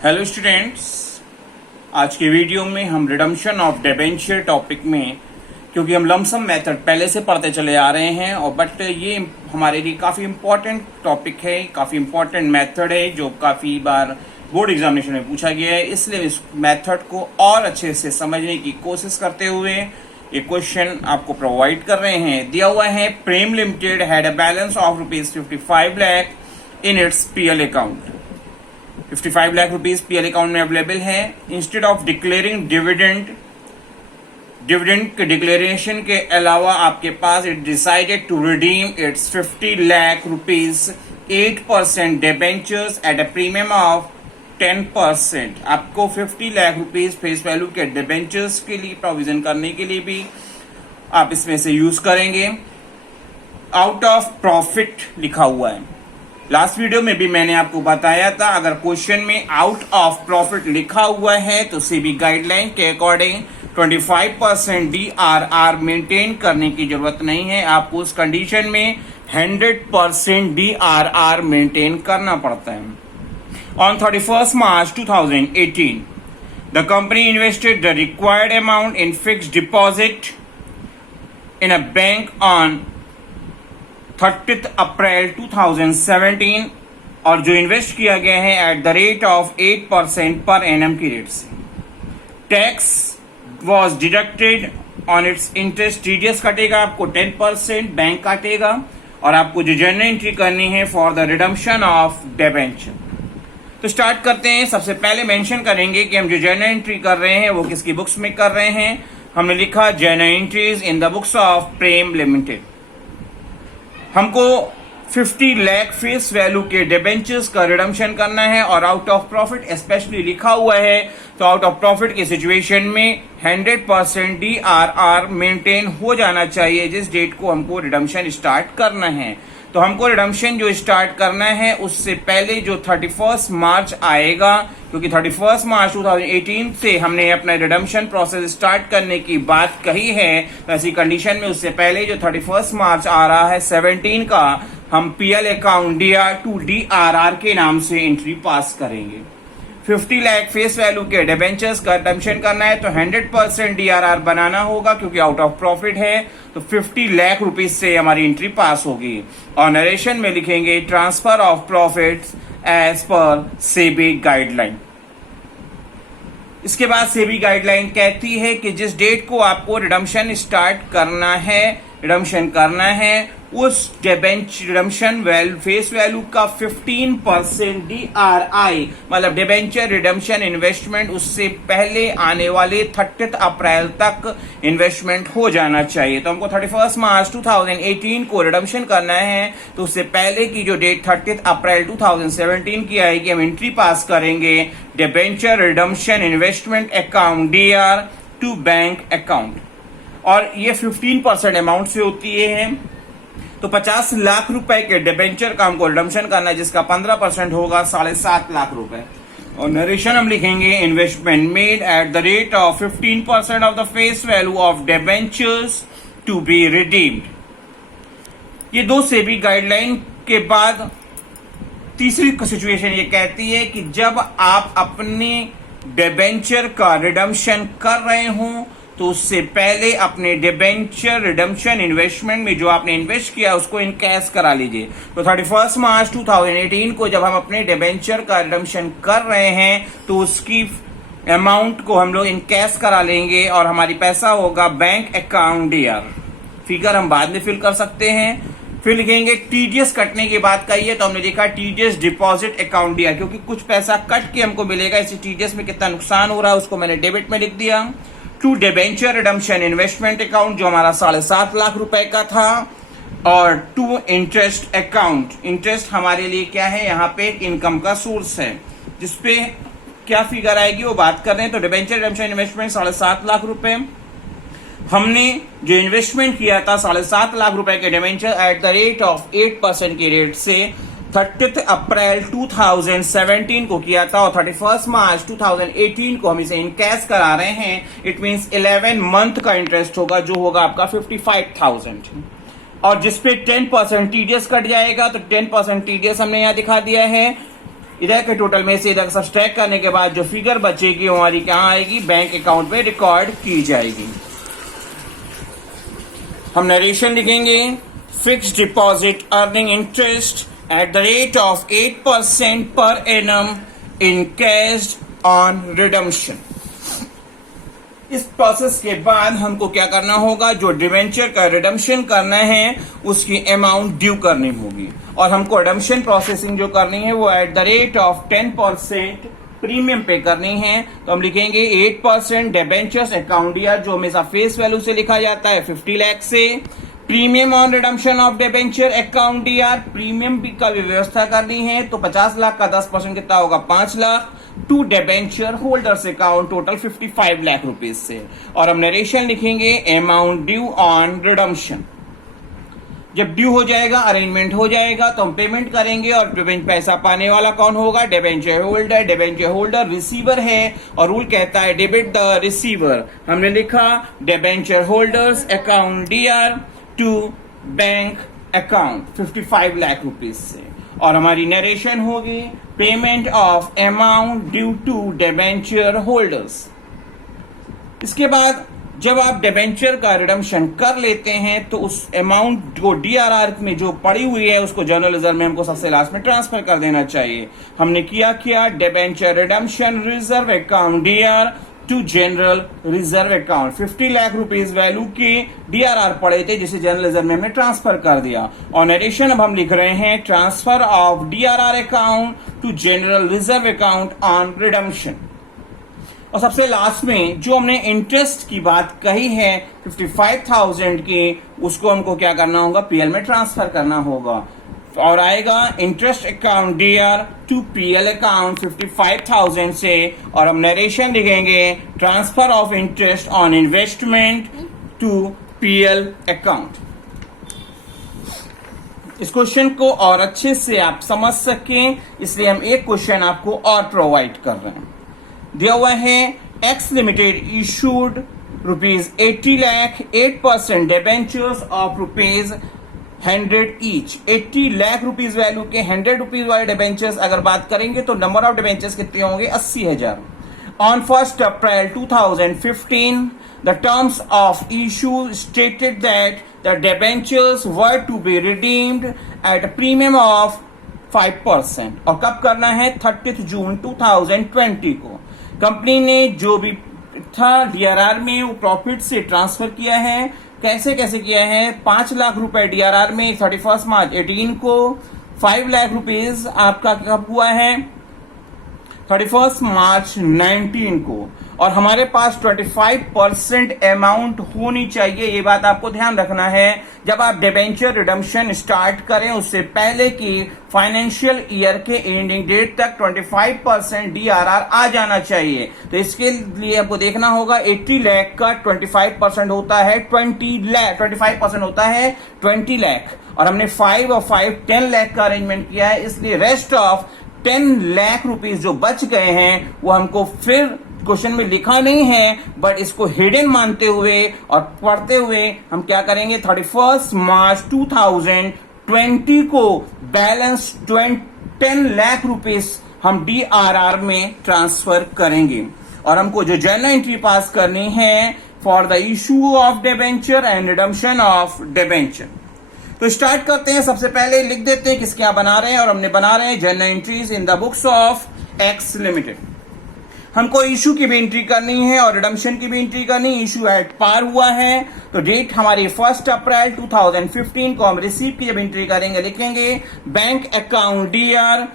Hello students, आज के video में हम रिडम्पशन ऑफ डिबेंचर टॉपिक में, क्योंकि हम लमसम मेथड पहले से पढ़ते चले आ रहे हैं और बट ये हमारे लिए काफ़ी इम्पोर्टेंट टॉपिक है, काफ़ी इम्पोर्टेंट मेथड है जो काफ़ी बार बोर्ड एग्जामिनेशन में पूछा गया है। इसलिए इस मेथड को और अच्छे से समझने की कोशिश करते हुए एक क्वेश्चन आपको प्रोवाइड कर रहे हैं। दिया हुआ है, Prem limited had a balance of ₹55 lakh in its PL account. 55 lakh rupees PL account में अवेलेबल है। इंस्टेड ऑफ डिक्लेयरिंग डिविडेंड के डिक्लेरेशन के अलावा आपके पास it decided to redeem its 50 lakh rupees 8% debentures at a premium of 10%। आपको 50 लाख रुपीज फेस वैल्यू के debentures के लिए प्रोविजन करने के लिए भी आप इसमें से यूज करेंगे। आउट ऑफ प्रॉफिट लिखा हुआ है। लास्ट वीडियो में भी मैंने आपको बताया था, अगर क्वेश्चन में आउट ऑफ प्रॉफिट लिखा हुआ है तो सेबी गाइडलाइन के अकॉर्डिंग 25% DRR मेंटेन करने की जरूरत नहीं है। आपको उस कंडीशन में 100% DRR मेंटेन करना पड़ता है। On 31 March 2018, the company invested the required amount in fixed deposit in a bank on 30 अप्रैल 2017 और जो इन्वेस्ट किया गया है eight the rate of 8% per annum की रेट से। Tax was deducted on it's interest. TDS कटेगा आपको 10%, बैंक काटेगा और आपको जो जर्नल एंट्री करनी है for the redemption of debenture. तो स्टार्ट करते हैं। सबसे पहले मेंशन करेंगे कि हम जो जर्नल एंट्री कर रहे हैं वो किसकी बुक्स में कर रहे हैं। हमने लिखा journal entries in the books of Prem limited. हमको 50 लाख फेस वैल्यू के डिबेंचर्स का रिडम्पशन करना है और आउट ऑफ प्रॉफिट स्पेशली लिखा हुआ है, तो आउट ऑफ प्रॉफिट की सिचुएशन में 100% DRR मेंटेन हो जाना चाहिए जिस डेट को हमको रिडम्पशन स्टार्ट करना है। तो हमको रिडम्पशन जो स्टार्ट करना है उससे पहले जो 31 मार्च आएगा, क्योंकि 31 मार्च 2018 से हमने अपना रिडम्पशन प्रोसेस स्टार्ट करने की बात कही है, तो ऐसी कंडीशन में उससे पहले जो 31 मार्च आ रहा है 17 का, हम पीएल अकाउंट DR2 DRR के नाम से एंट्री पास करेंगे। 50 लाख फेस वैल्यू के डिबेंचर्स का रिडम्पशन करना है तो 100% DRR बनाना होगा, क्योंकि आउट ऑफ प्रॉफिट है तो 50 लाख रुपीज से हमारी एंट्री पास होगी। और नरेशन में लिखेंगे transfer of profits as per SEBI guideline. इसके बाद सेबी गाइडलाइन कहती है कि जिस डेट को आपको रिडम्पशन स्टार्ट करना है, रिडम्पशन करना है, उस रिडम्पशन फेस वैल्यू का 15% DRI मतलब डिबेंचर रिडम्पशन इन्वेस्टमेंट उससे पहले आने वाले 30 अप्रैल तक इन्वेस्टमेंट हो जाना चाहिए। तो हमको 31 मार्च 2018 को रिडम्पशन करना है, तो उससे पहले की जो डेट 30 अप्रैल 2017 की आएगी, हम एंट्री पास करेंगे debenture redemption investment account DR to bank account. और ये 15% अमाउंट से होती है, तो 50 लाख रुपए के डिबेंचर का हमको रिडम्पशन करना है, जिसका 15% होगा 7.5 लाख रुपए। और नरेशन हम लिखेंगे investment made at the rate of 15% of the face value of debentures to be redeemed. ये दो सेबी गाइडलाइन के बाद तीसरी सिचुएशन ये कहती है कि जब आप अपने डिबेंचर का रिडम्पशन कर रहे हो तो उससे पहले अपने डिबेंचर रिडम्पशन इन्वेस्टमेंट में जो आपने इन्वेस्ट किया उसको इन कैश करा लीजिए। तो 31 मार्च 2018 को जब हम अपने डिबेंचर का रिडम्पशन कर रहे हैं तो उसकी अमाउंट को हम लोग इन कैश करा लेंगे और हमारी पैसा होगा बैंक अकाउंट DR। फिगर हम बाद में फिल कर सकते हैं। फिर लिखेंगे टीडीएस कटने की बात कही है, तो हमने लिखा टीडीएस डिपॉजिट अकाउंट DR, क्योंकि कुछ पैसा कट के हमको मिलेगा, इसी टीडीएस में कितना नुकसान हो रहा है उसको मैंने डेबिट में लिख दिया। To debenture redemption investment account जो हमारा 7.5 लाख रुपए का था, और टू इंटरेस्ट अकाउंट। इंटरेस्ट हमारे लिए क्या है, यहाँ पे इनकम का सोर्स है, जिसपे क्या फिगर आएगी वो बात कर रहे हैं। तो डिबेंचर रिडम्पशन इन्वेस्टमेंट 7.5 लाख रुपए हमने जो इन्वेस्टमेंट किया था 7.5 लाख रुपए के debenture eight the rate of 8% की रेट से 30 अप्रैल 2017 को किया था और 31 मार्च 2018 को हम इसे इन कैश करा रहे हैं। इट मींस 11 मंथ का इंटरेस्ट होगा जो होगा आपका 55,000 और जिसपे 10% टीडीएस कट जाएगा। तो 10% टीडीएस हमने यहाँ दिखा दिया है। इधर के टोटल में से इधर सब्सट्रैक्ट करने के बाद जो फिगर बचेगी वो हमारी कहाँ आएगी, बैंक अकाउंट में रिकॉर्ड की जाएगी। हम नरेशन लिखेंगे, fixed deposit earning interest at the rate of 8% per annum encashed on redemption. इस प्रोसेस के बाद हमको क्या करना होगा, जो डिवेंचर का रिडम्पशन करना है उसकी अमाउंट ड्यू करनी होगी, और हमको रिडम्पशन प्रोसेसिंग जो करनी है वो eight the rate of 10% premium पे करनी है। तो हम लिखेंगे 8% डिवेंचर्स अकाउंट ईयर, जो हमेशा फेस वैल्यू से लिखा जाता है 50 लाख से। Premium on redemption of debenture account year, premium भी का भी व्यवस्था करनी है, तो 50 लाख का 10% कितना होगा, 5 lakh. To debenture holders account total 55 lakh rupees से। और हम नरेशन लिखेंगे अमाउंट ड्यू ऑन रिडम्पशन। जब ड्यू हो जाएगा, अरेंजमेंट हो जाएगा, तो हम पेमेंट करेंगे, और पेमेंट पैसा पाने वाला कौन होगा, debenture holder. Debenture holder receiver है और रूल कहता है डेबिट द रिसीवर। हमने लिखा debenture holders account DR to bank account 55 lakh rupees से। और हमारी नरेशन होगी payment of amount due to debenture holders. इसके बाद जब आप डिवेंचर का रिडम्पशन कर लेते हैं तो उस अमाउंट को डीआरआर में जो पड़ी हुई है उसको जनरल रिजर्व में हमको सबसे लास्ट में ट्रांसफर कर देना चाहिए। हमने किया debenture redemption reserve account DR to general reserve account. 50 lakh rupees value के डीआरआर पड़े थे जिसे जनरल रिजर्व में हमने ट्रांसफर कर दिया। और नरेशन अब हम लिख रहे हैं transfer of DRR account to general reserve account on redemption. और सबसे लास्ट में जो हमने इंटरेस्ट की बात कही है 55,000 की, उसको हमको क्या करना होगा, पीएल में ट्रांसफर करना होगा। और आएगा interest account DR to PL account 55,000 से। और हम नरेशन लिखेंगे transfer of interest on investment to PL account. इस क्वेश्चन को और अच्छे से आप समझ सकें इसलिए हम एक क्वेश्चन आपको और प्रोवाइड कर रहे हैं। दिया हुआ है x limited issued ₹80 lakh 8% debentures of ₹100 each. 80 lakh rupees value के 100 रुपीज वाले डिबेंचर्स अगर बात करेंगे तो नंबर ऑफ डिबेंचर्स कितने होंगे, 80,000। On 1 April 2015 the terms of issue stated that the debentures were to be redeemed at a premium of 5%। और कब करना है, 30 जून 2020 को। कंपनी ने जो भी था डीआरआर में वो प्रॉफिट से ट्रांसफर किया है। कैसे कैसे किया है, 5 लाख रुपए डीआरआर में 31 मार्च 18 को, 5 लाख रुपीज आपका कब हुआ है, 31 मार्च 19 को। और हमारे पास 25% अमाउंट होनी चाहिए, ये बात आपको ध्यान रखना है। जब आप डिबेंचर रिडम्पशन स्टार्ट करें उससे पहले की फाइनेंशियल ईयर के एंडिंग डेट तक 25% डीआरआर आ जाना चाहिए। तो इसके लिए आपको देखना होगा 80 लाख का 25% होता है 20 लाख, 25% होता है 20 लाख। और हमने 5 और 5 10 लाख का अरेंजमेंट किया है, इसलिए रेस्ट ऑफ 10 लाख रुपीज जो बच गए हैं वो हमको फिर क्वेश्चन में लिखा नहीं है, बट इसको हिडन मानते हुए और पढ़ते हुए हम क्या करेंगे, 31 मार्च 2020 को बैलेंस 10 लाख रुपीज हम डीआरआर में ट्रांसफर करेंगे। और हमको जो जर्नल एंट्री पास करनी है for the issue of debenture and redemption of debenture. तो स्टार्ट करते हैं। सबसे पहले लिख देते हैं किसके यहां बना रहे हैं, और हमने बना रहे हैं journal entries in the books of x limited. हमको इशू की भी एंट्री करनी है और रिडम्पशन की भी एंट्री करनी है। इशू एट पार हुआ है तो डेट हमारी 1 अप्रैल 2015 को हम रिसीव की जब एंट्री करेंगे लिखेंगे bank account DR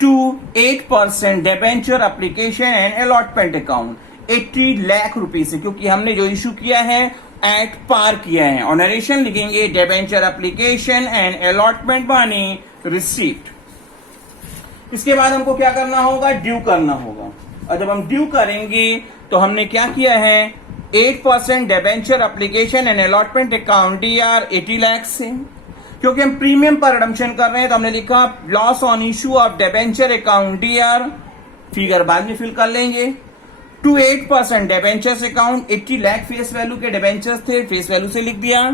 to 8% debenture application and allotment account 80 lakh rupees से, क्योंकि हमने जो इशू किया है एट पार किया है। और नरेशन लिखेंगे debenture application and allotment money received. इसके बाद हमको क्या करना होगा, ड्यू करना होगा। और जब हम ड्यू करेंगे तो हमने क्या किया है, 8% debenture application and allotment account DR 80 lakh से। क्योंकि हम प्रीमियम पर रिडम्पशन कर रहे हैं तो हमने लिखा loss on issue of debenture account DR, figure बाद में फिल कर लेंगे, to 8% debentures account 80 lakh face value के डिबेंचर्स थे, फेस वैल्यू से लिख दिया,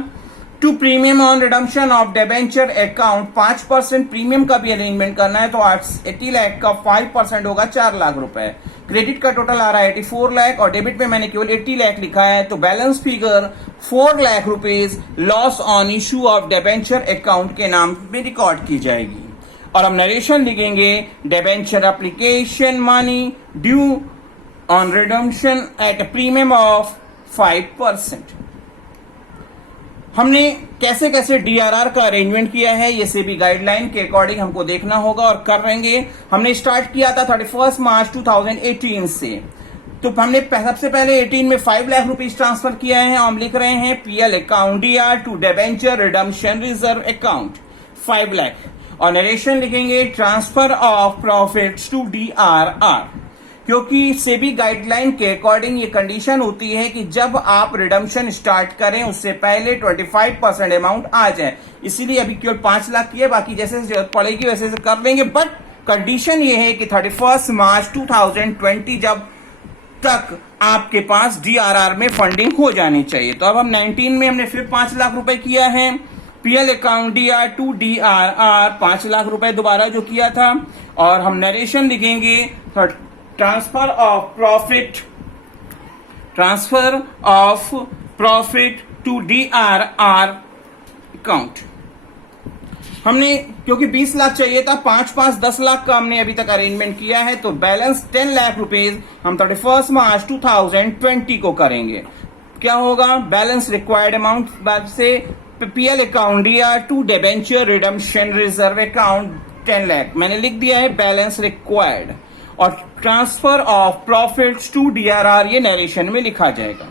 to premium on redemption of debenture account 5% premium का भी अरेंजमेंट करना है तो 80 लाख का 5% होगा 4 लाख रुपए। क्रेडिट का टोटल आ रहा है 84 लाख और डेबिट में मैंने केवल 80 लाख लिखा है तो balance figure 4 lakh rupees loss on issue of debenture account के नाम में रिकॉर्ड की जाएगी। और हम नरेशन लिखेंगे debenture application money due on redemption eight a premium of 5%। हमने कैसे कैसे डीआरआर का अरेंजमेंट किया है ये सेबी गाइडलाइन के अकॉर्डिंग हमको देखना होगा और कर रहेंगे। हमने स्टार्ट किया था 31 मार्च 2018 से। तो हमने सबसे पहले 18 में 5 लाख रुपीज ट्रांसफर किया है। हम लिख रहे हैं PL account DR to debenture redemption reserve account 5 lakh और नरेशन लिखेंगे transfer of profits to DRR, क्योंकि सेबी गाइडलाइन के अकॉर्डिंग ये कंडीशन होती है कि जब आप रिडम्पशन स्टार्ट करें उससे पहले 25% अमाउंट आ जाए। इसीलिए अभी केवल 5 लाख की है, बाकी जैसे जरूरत पड़ेगी वैसे से कर लेंगे। बट कंडीशन ये है कि 31 मार्च 2020 जब तक आपके पास डीआरआर में फंडिंग हो जानी चाहिए। तो अब हम 19 में हमने फिर 5 लाख रुपए किया है। PL account DR to DRR 5 lakh रुपए दोबारा जो किया था और हम नरेशन लिखेंगे transfer of profit to DRR account. हमने क्योंकि 20 लाख चाहिए था 5 10 लाख का हमने अभी तक अरेंजमेंट किया है तो बैलेंस 10 लाख रुपीज हम 31 मार्च 2020 को करेंगे। क्या होगा बैलेंस रिक्वायर्ड अमाउंट बाद से PL account DR to debenture redemption reserve account 10 lakh मैंने लिख दिया है बैलेंस रिक्वायर्ड और transfer of profits to DRR ये नरेशन में लिखा जाएगा।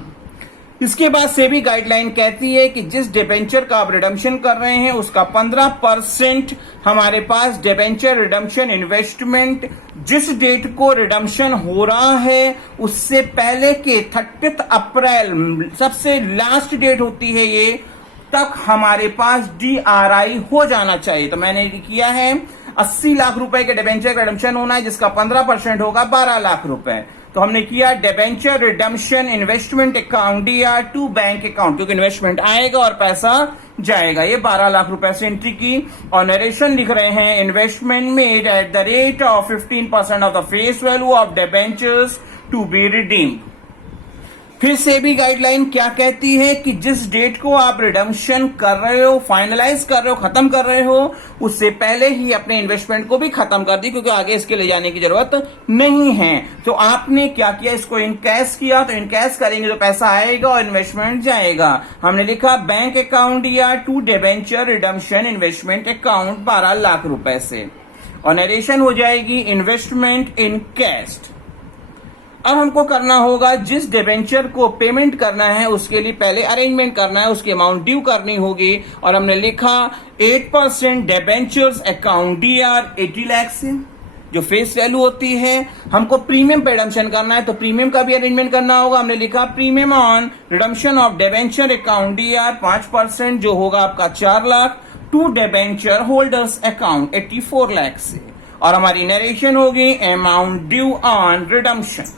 इसके बाद सेबी गाइडलाइन कहती है कि जिस डिबेंचर का आप रिडम्पशन कर रहे हैं उसका 15% हमारे पास डिबेंचर रिडम्पशन इन्वेस्टमेंट जिस डेट को रिडम्पशन हो रहा है उससे पहले के 30 अप्रैल सबसे लास्ट डेट होती है ये तक हमारे पास डीआरआई हो जाना चाहिए। तो मैंने किया है 80 लाख रुपए के डिबेंचर का रिडम्पशन होना है जिसका 15% होगा 12 लाख रुपए। तो हमने किया debenture redemption investment account DR to bank account, क्योंकि इन्वेस्टमेंट आएगा और पैसा जाएगा। ये 12 लाख रुपए से एंट्री की और नरेशन लिख रहे हैं investment made at the rate of 15% of the face value of debentures to be redeemed. फिर सेबी गाइडलाइन क्या कहती है कि जिस डेट को आप रिडम्पशन कर रहे हो, फाइनलाइज कर रहे हो, खत्म कर रहे हो, उससे पहले ही अपने इन्वेस्टमेंट को भी खत्म कर दी, क्योंकि आगे इसके ले जाने की जरूरत नहीं है। तो आपने क्या किया, इसको इनकैश किया, तो इनकैश करेंगे तो पैसा आएगा और इन्वेस्टमेंट जाएगा। हमने लिखा बैंक अकाउंट या to debenture redemption investment account 12 lakh रुपए से और नरेशन हो जाएगी इन्वेस्टमेंट इन कैश। अब हमको करना होगा जिस डिबेंचर को पेमेंट करना है उसके लिए पहले अरेंजमेंट करना है, उसकी अमाउंट ड्यू करनी होगी और हमने लिखा 8% डिबेंचर्स अकाउंट डीआर 80 लाख से जो फेस वैल्यू होती है। हमको प्रीमियम पे रिडम्पशन करना है तो प्रीमियम का भी अरेंजमेंट करना होगा। हमने लिखा premium on redemption of debenture account DR 5% जो होगा आपका 4 lakh to debenture holders account 84 lakh से और हमारी नरेशन होगी अमाउंट ड्यू ऑन रिडम्पशन।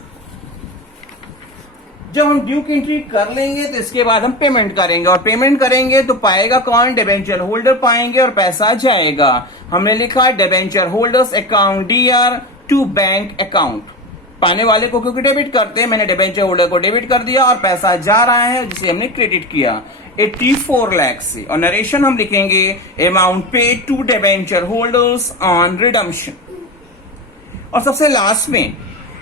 जब हम ड्यू की एंट्री कर लेंगे तो इसके बाद हम पेमेंट करेंगे और पेमेंट करेंगे तो पाएगा कौन, डिबेंचर होल्डर पाएंगे और पैसा जाएगा। हमने लिखा debenture holders account DR to bank account. पाने वाले को क्योंकि डेबिट करते हैं, मैंने डिबेंचर होल्डर को डेबिट कर दिया और पैसा जा रहा है जिसे हमने क्रेडिट किया 84 लाख से और नरेशन हम लिखेंगे amount paid to debenture holders on redemption. और सबसे लास्ट में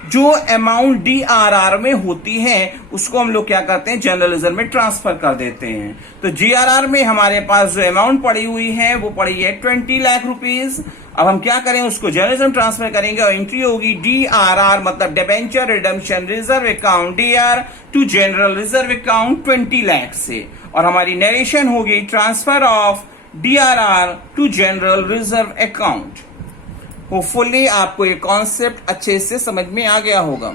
जो अमाउंट डीआरआर में होती है उसको हम लोग क्या करते हैं, जनरल रिजर्व में ट्रांसफर कर देते हैं। तो जीआरआर में हमारे पास जो अमाउंट पड़ी हुई है वो पड़ी है 20 लाख रुपीज। अब हम क्या करें, उसको जनरल रिजर्व ट्रांसफर करेंगे और एंट्री होगी डीआरआर मतलब debenture redemption reserve account DR to general reserve account 20 lakh से और हमारी नरेशन होगी transfer of DRR to general reserve account. Hopefully आपको ये कॉन्सेप्ट अच्छे से समझ में आ गया होगा।